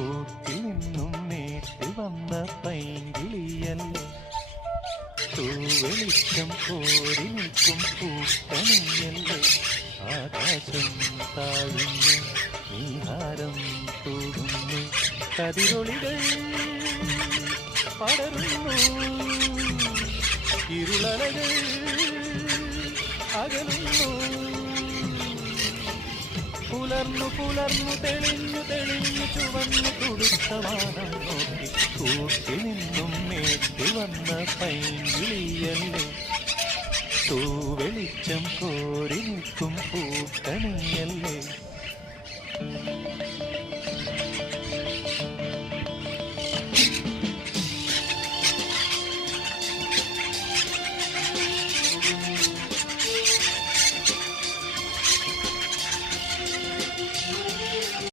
കൂട്ടിൽ നിന്നും നേട്ടി വന്ന പൈങ്കിളിയല്ലേ, തൂവെളിച്ചം കോരി നിൽക്കും പൂക്കണിയല്ലേ. ആകാശം താഴുന്നു, നീഹാരം തൂകുന്നു, കതിരൊളികൾ പടരുന്നു, ഇരുളലകൾ അകലുന്നു. പുലർന്നു പുലർന്നു തെളിഞ്ഞു തെളിഞ്ഞു ചുവന്നു തുടുത്ത വാനം നോക്കി കൂട്ടിൽ നിന്നും നേട്ടി വന്ന പൈങ്കിളിയല്ലേ, തൂവെളിച്ചം കോരി നിൽക്കും പൂക്കണിയല്ലേ.